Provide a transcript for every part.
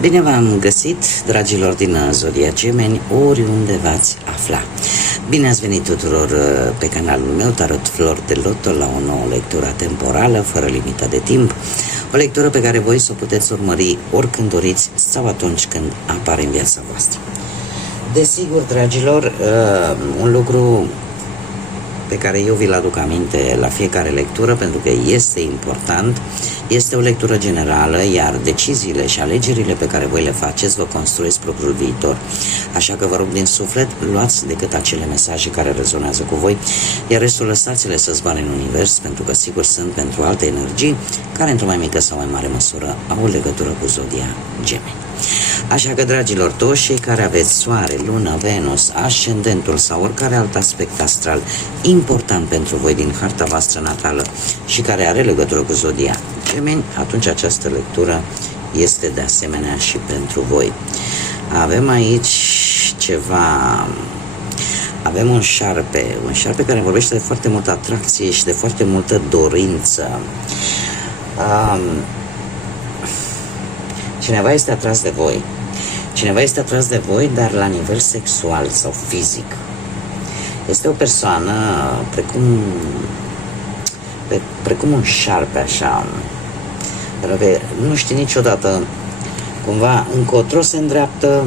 Bine v-am găsit, dragilor din Zodia Gemeni, oriunde v-ați afla. Bine ați venit tuturor pe canalul meu, Tarot Flori de Loto, la o nouă lectură temporală, fără limită de timp. O lectură pe care voi să o puteți urmări oricând doriți sau atunci când apare în viața voastră. Desigur, dragilor, un lucru pe care eu vi-l aduc aminte la fiecare lectură, pentru că este important, este o lectură generală, iar deciziile și alegerile pe care voi le faceți vă construiesc propriul viitor. Așa că vă rog din suflet, luați decât acele mesaje care rezonează cu voi, iar restul lăsați-le să zboare în univers, pentru că sigur sunt pentru alte energii care într-o mai mică sau mai mare măsură au legătură cu Zodia Gemeni. Așa că, dragilor, toți cei care aveți Soare, Lună, Venus, Ascendentul sau oricare alt aspect astral important pentru voi din harta voastră natală și care are legătură cu Zodia Gemeni, atunci această lectură este de asemenea și pentru voi. Avem aici ceva... Avem un șarpe care vorbește de foarte multă atracție și de foarte multă dorință. Cineva este atras de voi. Cineva este atras de voi, dar la nivel sexual sau fizic. Este o persoană precum un șarpe, așa. Pentru că nu știi niciodată cumva încotro se îndreaptă.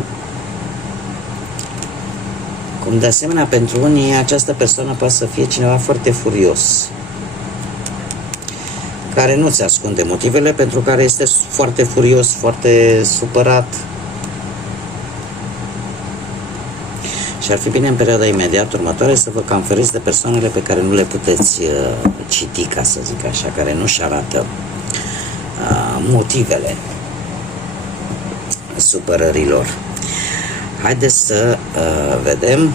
Cum de asemenea pentru unii această persoană poate să fie cineva foarte furios, care nu ți ascunde motivele pentru care este foarte furios, foarte supărat. Și ar fi bine în perioada imediat următoare să vă cam feriți de persoanele pe care nu le puteți citi, ca să zic așa, care nu-și arată motivele supărărilor. Haideți să vedem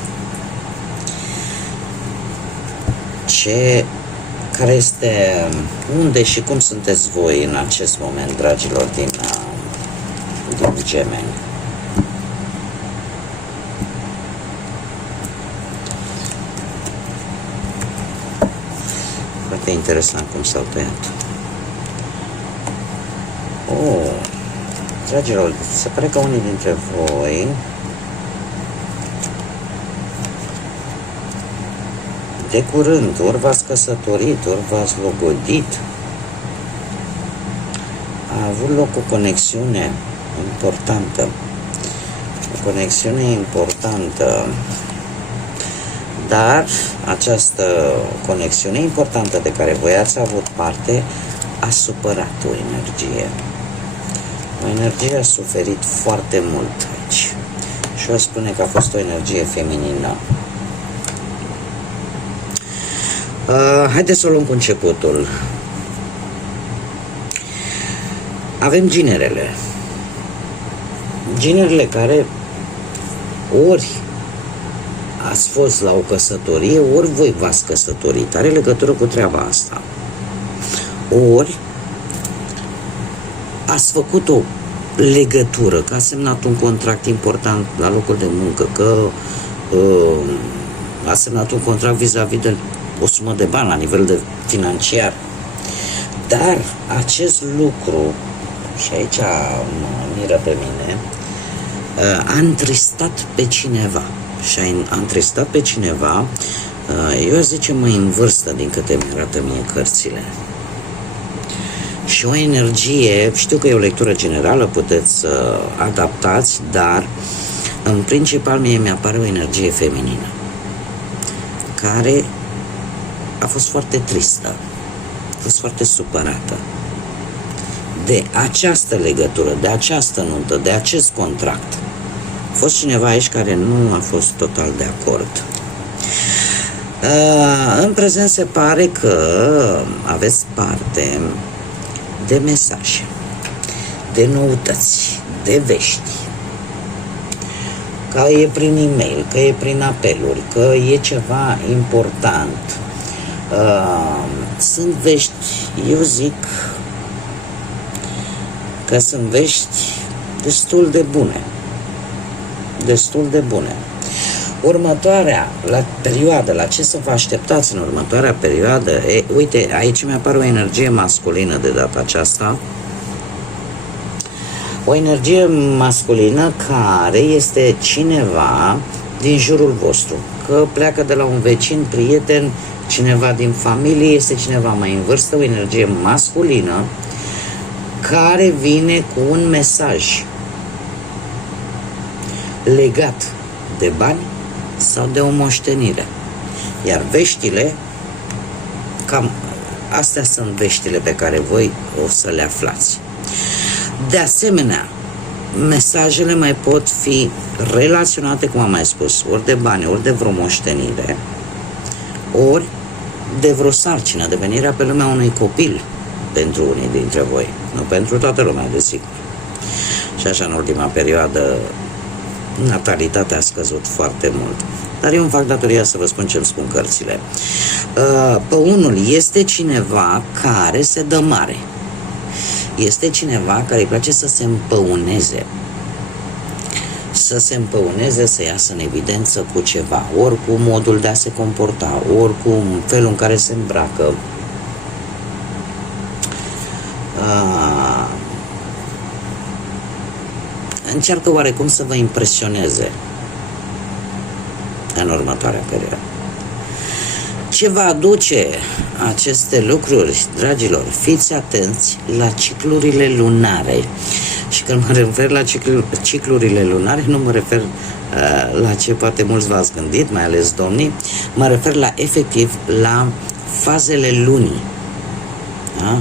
care este, unde și cum sunteți voi în acest moment, dragilor din Gemeni. Foarte interesant cum s-au tăiat. Dragilor, se pare că unii dintre voi de curând ori v-ați căsătorit, ori v-ați logodit. A avut loc o conexiune importantă. O conexiune importantă. Dar această conexiune importantă de care voi ați avut parte a supărat o energie. O energie a suferit foarte mult aici. Și eu spune că a fost o energie feminină. Haideți să o luăm cu începutul. Avem ginerele. Ginerele care ori ați fost la o căsătorie, ori voi v-ați căsătorit. Are legătură cu treaba asta. Ori ați făcut o legătură, că ați semnat un contract important la locul de muncă, că ați semnat un contract vis-a-vis de o sumă de bani la nivel de financiar. Dar acest lucru, și aici mă miră pe mine, a întristat pe cineva. Și a întristat pe cineva, eu zice mai în vârstă, din câte mi arată mie cărțile. Și o energie, știu că e o lectură generală, puteți să adaptați, dar în principal mie mi-apare o energie feminină, care a fost foarte tristă, a fost foarte supărată de această legătură, de această nuntă, de acest contract. A fost cineva aici care nu a fost total de acord. În prezent se pare că aveți parte de mesaje, de noutăți, de vești, că e prin e-mail, că e prin apeluri, că e ceva important. Sunt vești, eu zic că sunt vești destul de bune. Destul de bune. Următoarea perioadă, la ce să vă așteptați în următoarea perioadă? Uite, aici mi-apare o energie masculină de data aceasta. O energie masculină care este cineva din jurul vostru, că pleacă de la un vecin, prieten, cineva din familie, este cineva mai în vârstă, o energie masculină care vine cu un mesaj legat de bani sau de o moștenire. Iar veștile, cam astea sunt veștile pe care voi o să le aflați. De asemenea, mesajele mai pot fi relaționate, cum am mai spus, ori de bani, ori de vreo moștenire, ori de vreo sarcină, de venirea pe lumea unui copil pentru unii dintre voi, nu pentru toată lumea, desigur. Și așa, în ultima perioadă, natalitatea a scăzut foarte mult. Dar eu îmi fac datoria să vă spun ce îmi spun cărțile. Pe unul este cineva care se dă mare. Este cineva care îi place să se împăuneze. Să se împăuneze, să iasă în evidență cu ceva, ori cu modul de a se comporta, ori cu felul în care se îmbracă. Încearcă oarecum să vă impresioneze în următoarea perioadă. Ce va aduce aceste lucruri, dragilor? Fiți atenți la ciclurile lunare. Și când mă refer la ciclurile lunare, nu mă refer la ce poate mulți v-ați gândit, mai ales domnii, mă refer la efectiv la fazele lunii. Da?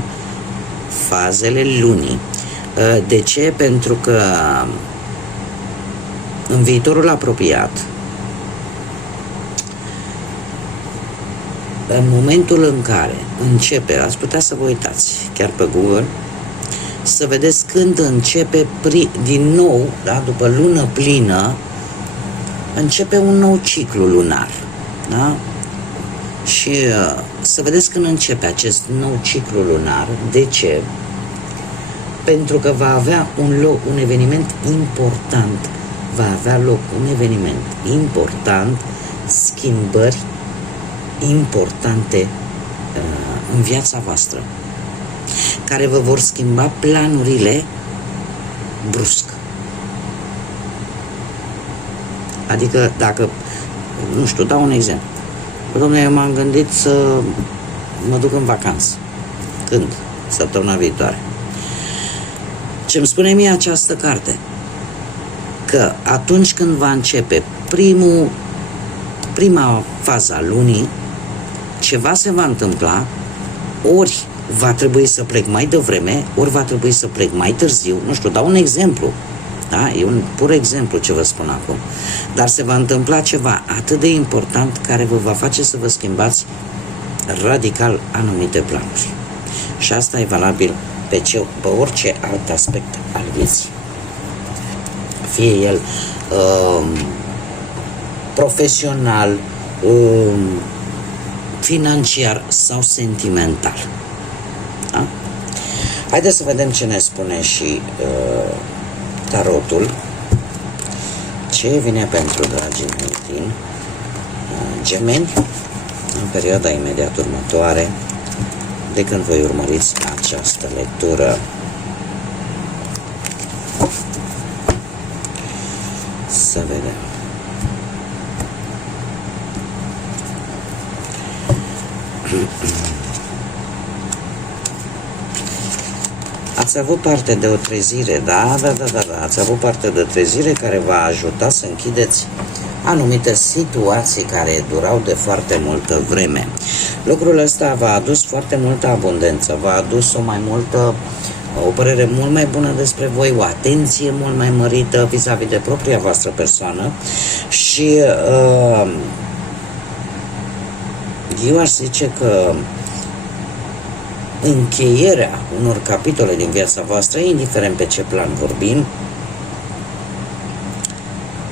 Fazele lunii. De ce? Pentru că în viitorul apropiat, în momentul în care începe, ați putea să vă uitați chiar pe Google, să vedeți când începe din nou, da, după lună plină, începe un nou ciclu lunar. Da? Și să vedeți când începe acest nou ciclu lunar. De ce? Pentru că va avea un eveniment important. Va avea loc un eveniment important, schimbări importante în viața voastră, care vă vor schimba planurile brusc. Adică dacă, nu știu, dau un exemplu. Dom'le, eu m-am gândit să mă duc în vacanță. Când? Săptămâna viitoare. Ce-mi spune mie această carte? Că atunci când va începe prima fază a lunii, ceva se va întâmpla, ori va trebui să plec mai devreme, ori va trebui să plec mai târziu. Nu știu, dau un exemplu. Da? E un pur exemplu ce vă spun acum. Dar se va întâmpla ceva atât de important care vă va face să vă schimbați radical anumite planuri. Și asta e valabil pe orice alt aspect al vieții. Fie el profesional, financiar sau sentimental. Da? Haideți să vedem ce ne spune și tarotul. Ce vine pentru dragii mei din Gemeni în perioada imediat următoare, de când voi urmăriți această lectură. Să vedem. Ați avut parte de o trezire, da, ați avut parte de o trezire care va ajuta să închideți anumite situații care durau de foarte multă vreme. Lucrul ăsta v-a adus foarte multă abundență, v-a adus o părere mult mai bună despre voi, o atenție mult mai mărită vis-a-vis de propria voastră persoană și eu aș zice că încheierea unor capitole din viața voastră, indiferent pe ce plan vorbim,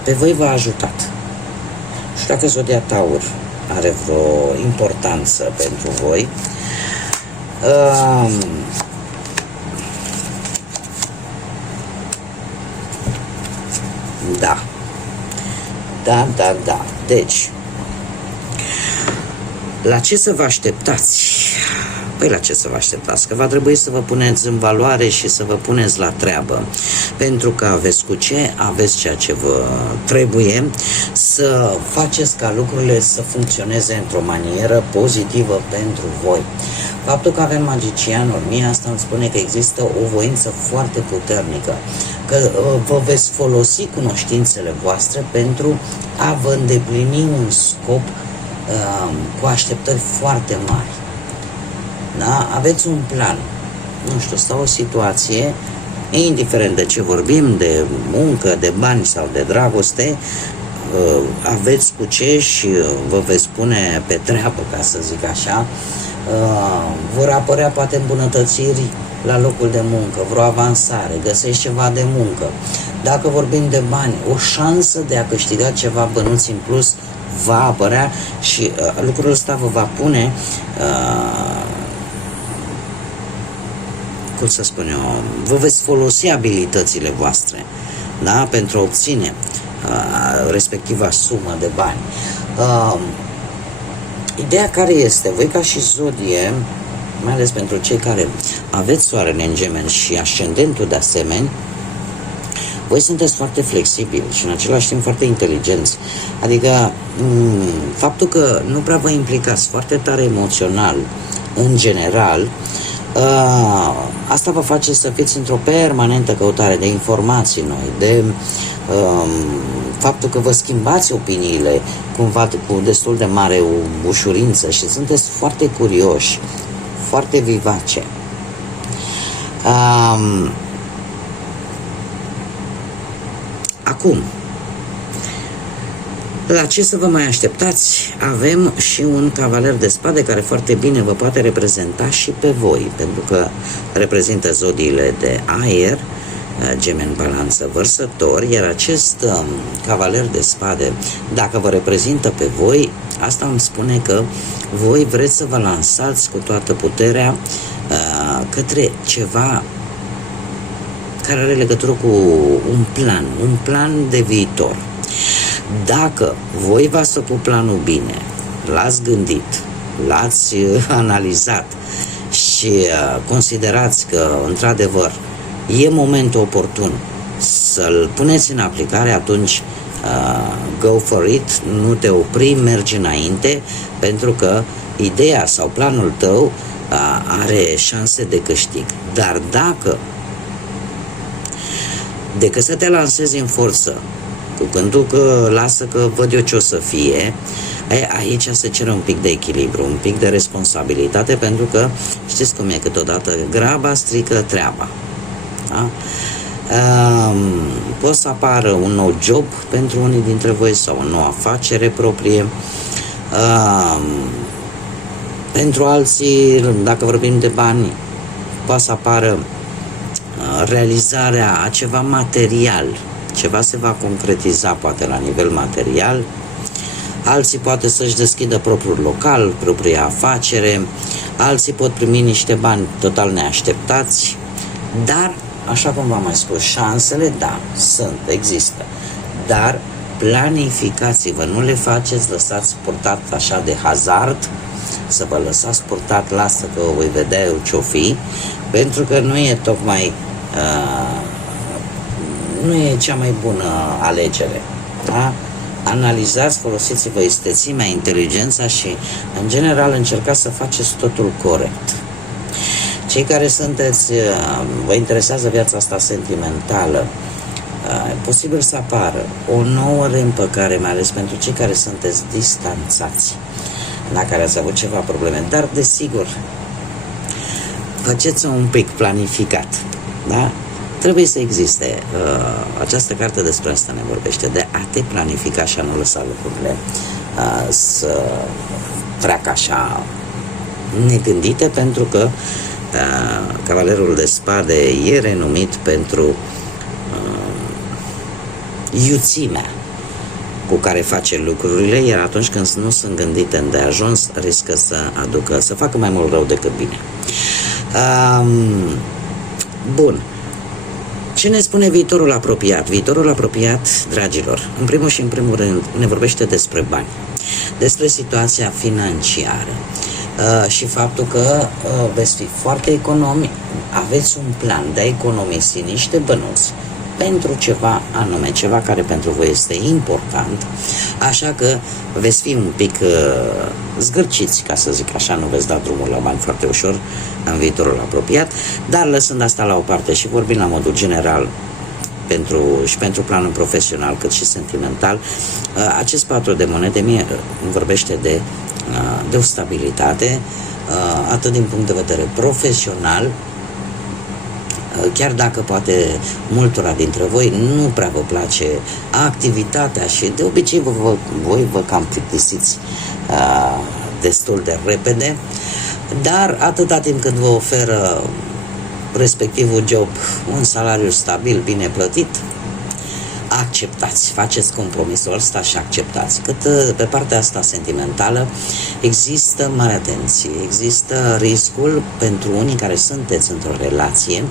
pe voi v-a ajutat. Și dacă Zodia Taur are vreo importanță pentru voi, da. Deci, la ce să vă așteptați Păi la ce să vă așteptați? Că va trebui să vă puneți în valoare și să vă puneți la treabă, pentru că aveți cu ce, aveți ceea ce vă trebuie, să faceți ca lucrurile să funcționeze într-o manieră pozitivă pentru voi. Faptul că avem magicianul, mie asta îmi spune că există o voință foarte puternică, că vă veți folosi cunoștințele voastre pentru a vă îndeplini un scop cu așteptări foarte mari. Da? Aveți un plan, nu știu, sau o situație, indiferent de ce vorbim, de muncă, de bani sau de dragoste, aveți cu ce și vă veți pune pe treabă, ca să zic așa. Vor apărea poate îmbunătățiri la locul de muncă, vreo avansare, găsești ceva de muncă. Dacă vorbim de bani, o șansă de a câștiga ceva bănuți în plus va apărea și lucrul ăsta vă va pune, cum să spun eu, vă veți folosi abilitățile voastre, da? Pentru a obține respectiva sumă de bani. Ideea care este, voi ca și zodie, mai ales pentru cei care aveți soarele în Gemeni și ascendentul de asemenea, voi sunteți foarte flexibili și în același timp foarte inteligenți. Adică faptul că nu prea vă implicați foarte tare emoțional în general, asta vă face să fiți într-o permanentă căutare de informații noi, de faptul că vă schimbați opiniile cumva cu destul de mare ușurință și sunteți foarte curioși, foarte vivace. Acum, la ce să vă mai așteptați? Avem și un cavaler de spade care foarte bine vă poate reprezenta și pe voi, pentru că reprezintă zodiile de aer, Gemeni, Balanță, Vărsător, iar acest cavaler de spade, dacă vă reprezintă pe voi, asta îmi spune că voi vreți să vă lansați cu toată puterea către ceva care are legătură cu un plan de viitor. Dacă voi v-ați făcut planul bine, l-ați gândit, l-ați analizat și considerați că, într-adevăr, e momentul oportun să-l puneți în aplicare, atunci go for it, nu te opri, mergi înainte, pentru că ideea sau planul tău are șanse de câștig. Dar dacă decât să te lansezi în forță cu gândul că lasă că văd eu ce o să fie, aici se cere un pic de echilibru, un pic de responsabilitate, pentru că știți cum e, câteodată graba strică treaba. Da? Poate să apară un nou job pentru unii dintre voi sau o nouă afacere proprie. Pentru alții, dacă vorbim de bani, poate să apară realizarea a ceva material, ceva se va concretiza poate la nivel material. Alții poate să-și deschidă propriul local, propria afacere, alții pot primi niște bani total neașteptați, dar, așa cum v-am mai spus, șansele, da, există, dar planificați-vă, nu le faceți, lăsați purtat așa de hazard, să vă lăsați purtat, lasă că voi vedea eu ce-o fi, pentru că nu e tocmai nu e cea mai bună alegere. Da? Analizați, folosiți-vă istețimea, inteligența și, în general, încercați să faceți totul corect. Cei care sunteți, vă interesează viața asta sentimentală, e posibil să apară o nouă reîmpăcare, mai ales pentru cei care sunteți distanțați, la care ați avut ceva probleme, dar, desigur, faceți un pic planificat, da? Trebuie să existe. Această carte despre asta ne vorbește, de a te planifica și a nu lăsa lucrurile să treacă așa negândite, pentru că cavalerul de spade e renumit pentru iuțimea cu care face lucrurile, iar atunci când nu sunt gândite îndeajuns, riscă să facă mai mult rău decât bine. Bun. Ce ne spune viitorul apropiat? Viitorul apropiat, dragilor, în primul și în primul rând, ne vorbește despre bani, despre situația financiară. și faptul că veți fi foarte economi, aveți un plan de a economisi niște bănuți pentru ceva anume, ceva care pentru voi este important, așa că veți fi un pic zgârciți, ca să zic așa, nu veți da drumul la bani foarte ușor în viitorul apropiat, dar lăsând asta la o parte și vorbind la modul general pentru planul profesional cât și sentimental, acest 4 de monede mie vorbește de o stabilitate, atât din punct de vedere profesional, chiar dacă poate multora dintre voi nu prea vă place activitatea și de obicei voi vă cam plictisiți destul de repede, dar atâta timp cât vă oferă respectivul job un salariu stabil, bine plătit, acceptați, faceți compromisul ăsta și acceptați. Cât pe partea asta sentimentală există, mare atenție, există riscul pentru unii care sunteți într-o relație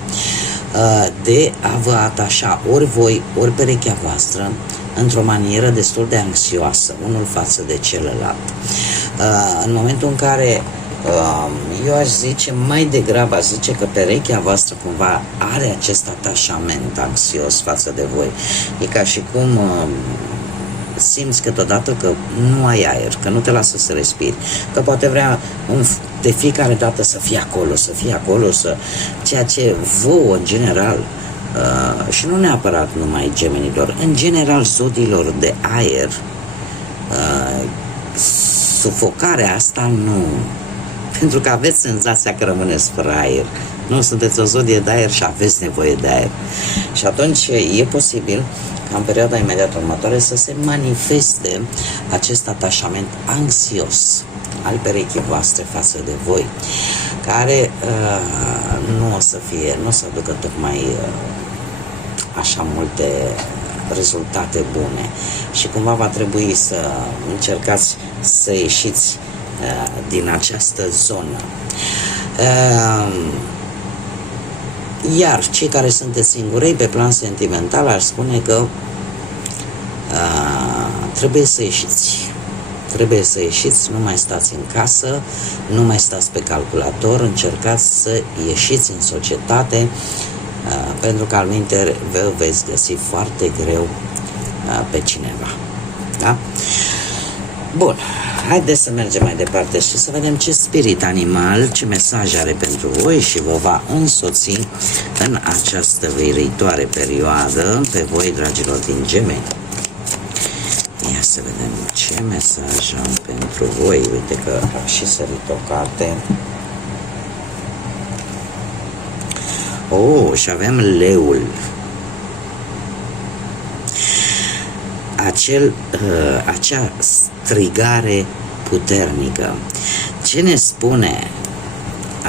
de a vă atașa ori voi, ori perechea voastră într-o manieră destul de anxioasă, unul față de celălalt. În momentul în care eu aș zice, mai degrabă aș zice că perechea voastră cumva are acest atașament anxios față de voi. E ca și cum simți câteodată că nu ai aer, că nu te lasă să respiri, că poate vrea de fiecare dată să fie acolo, ceea ce vouă în general, și nu neapărat numai gemenilor, în general zodiilor de aer, sufocarea asta nu... Pentru că aveți senzația că rămâneți fără aer. Nu sunteți o zodie de aer și aveți nevoie de aer. Și atunci e posibil ca în perioada imediat următoare să se manifeste acest atașament anxios al perechii voastre față de voi, care nu o să aducă tocmai așa multe rezultate bune. Și cumva va trebui să încercați să ieșiți din această zonă. Iar cei care sunteți singurei pe plan sentimental, aș spune că trebuie să ieșiți. Trebuie să ieșiți, nu mai stați în casă, nu mai stați pe calculator, încercați să ieșiți în societate, pentru că alminteri vă veți găsi foarte greu pe cineva. Da? Bun, haideți să mergem mai departe și să vedem ce spirit animal, ce mesaj are pentru voi și vă va însoți în această viitoare perioadă pe voi, dragilor din Gemeni. Ia să vedem ce mesaj am pentru voi. Uite că a și sărit o carte. Oh, și avem leul. Acea strigare puternică. Ce ne spune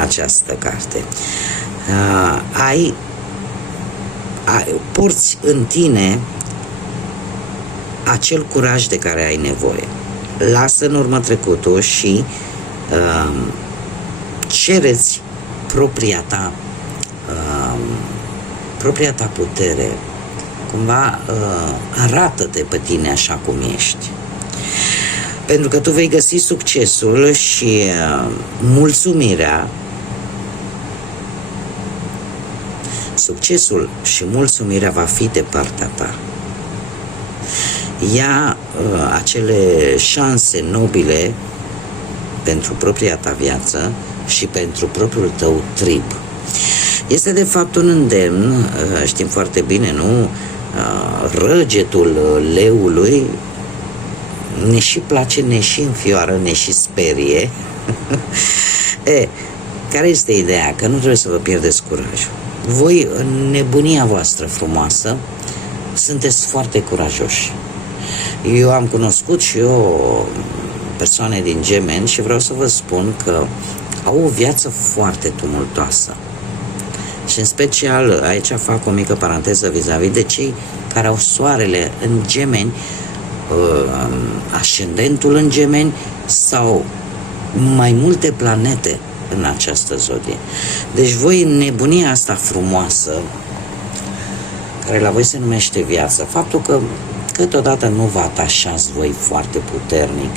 această carte? Porți în tine acel curaj de care ai nevoie. Lasă în urmă trecutul și cereți propria ta putere. Cumva arată-te pe tine așa cum ești. Pentru că tu vei găsi succesul și mulțumirea. Succesul și mulțumirea va fi de partea ta. Ia acele șanse nobile pentru propria ta viață și pentru propriul tău trib. Este de fapt un îndemn, știm foarte bine, nu? Răgetul leului ne și place, ne și înfioară, ne și sperie. Care este ideea? Că nu trebuie să vă pierdeți curajul. Voi, în nebunia voastră frumoasă, sunteți foarte curajoși. Eu am cunoscut și eu persoane din Gemeni și vreau să vă spun că au o viață foarte tumultoasă. Și în special, aici fac o mică paranteză vis-a-vis de cei care au soarele în Gemeni, ascendentul în Gemeni sau mai multe planete în această zodie. Deci voi, în nebunia asta frumoasă, care la voi se numește viață, faptul că câteodată nu vă atașați voi foarte puternic,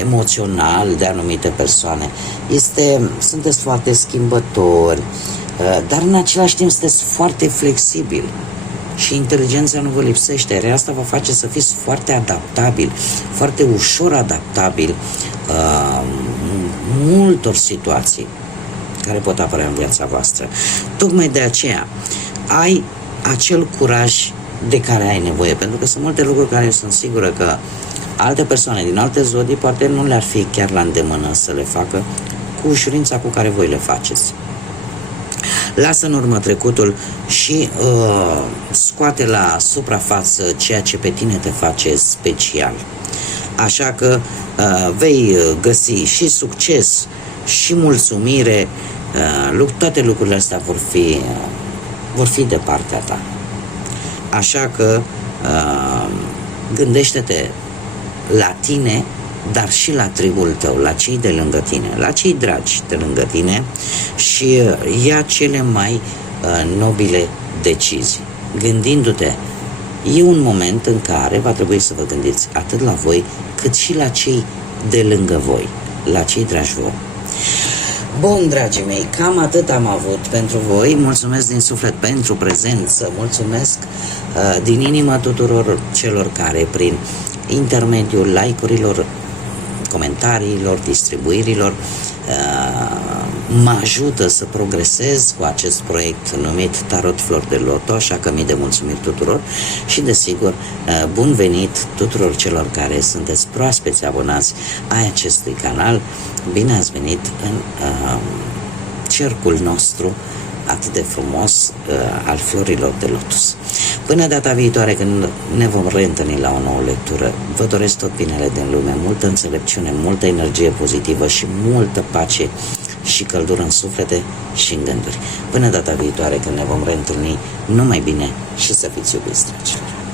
emoțional de anumite persoane. Sunteți foarte schimbători, dar în același timp sunteți foarte flexibili și inteligența nu vă lipsește. Iar asta vă face să fiți foarte adaptabil, foarte ușor adaptabil multor situații care pot apărea în viața voastră. Tocmai de aceea ai acel curaj de care ai nevoie, pentru că sunt multe lucruri care sunt sigură că alte persoane din alte zodii poate nu le-ar fi chiar la îndemână să le facă cu ușurința cu care voi le faceți. Lasă în urmă trecutul și scoate la suprafață ceea ce pe tine te face special. Așa că vei găsi și succes și mulțumire, toate lucrurile astea vor fi de partea ta. Așa că gândește-te la tine, dar și la tribul tău, la cei de lângă tine, la cei dragi de lângă tine și ia cele mai nobile decizii. Gândindu-te, e un moment în care va trebui să vă gândiți atât la voi, cât și la cei de lângă voi, la cei dragi voi. Bun, dragii mei, cam atât am avut pentru voi. Mulțumesc din suflet pentru prezență, mulțumesc din inimă tuturor celor care prin intermediul like-urilor, comentariilor, distribuirilor mă ajută să progresez cu acest proiect numit Tarot Flori de Loto, așa că mii de mulțumiri tuturor și desigur bun venit tuturor celor care sunteți proaspeți abonați ai acestui canal. Bine ați venit în cercul nostru atât de frumos al florilor de lotus. Până data viitoare când ne vom reîntâlni la o nouă lectură, vă doresc tot binele din lume, multă înțelepciune, multă energie pozitivă și multă pace și căldură în suflete și în gânduri. Până data viitoare când ne vom reîntâlni, numai bine și să fiți iubiți, dragilor!